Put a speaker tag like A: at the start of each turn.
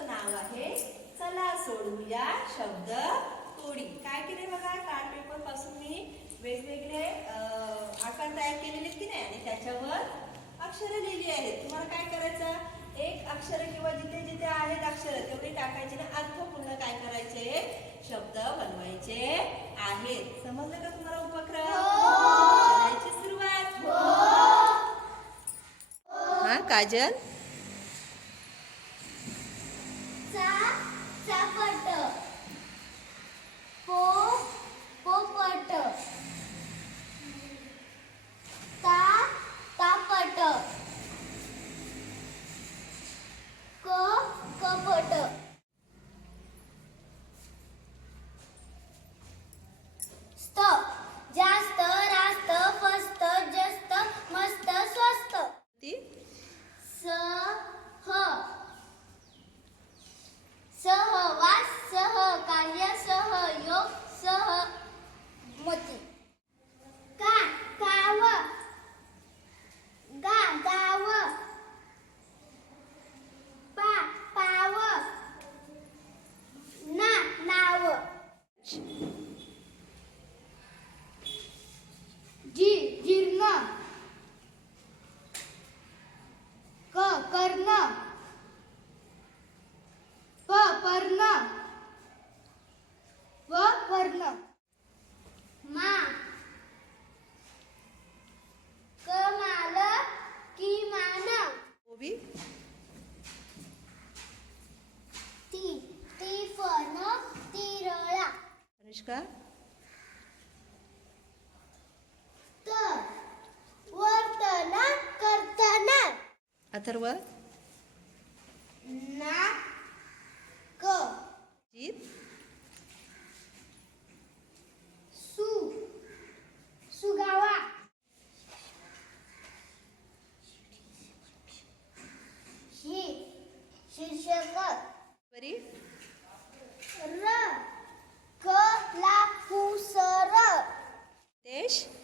A: पुस्तकाचं नाव आहे? चला सोडवूया शब्द कोडी काय केले बघा कार्ड पेपरपासून मी वेगवेगळे आकार तयार केलेले की नाही? आणि त्याच्यावर अक्षरं लिहिली आहेत. तुम्हाला काय करायचं? एक अक्षर किंवा जिथे जिथे आहेत अक्षर तेवढी टाकायची ना अर्थपूर्ण काय करायचे? शब्द बनवायचे आहेत. समजलं का तुम्हाला उपक्रम? करायची सुरुवात. हा काजल?
B: Suffer Thank you. का? करताना अथर्व? ना सुगावा
A: शी
B: शीर्षक बरी
A: vocês.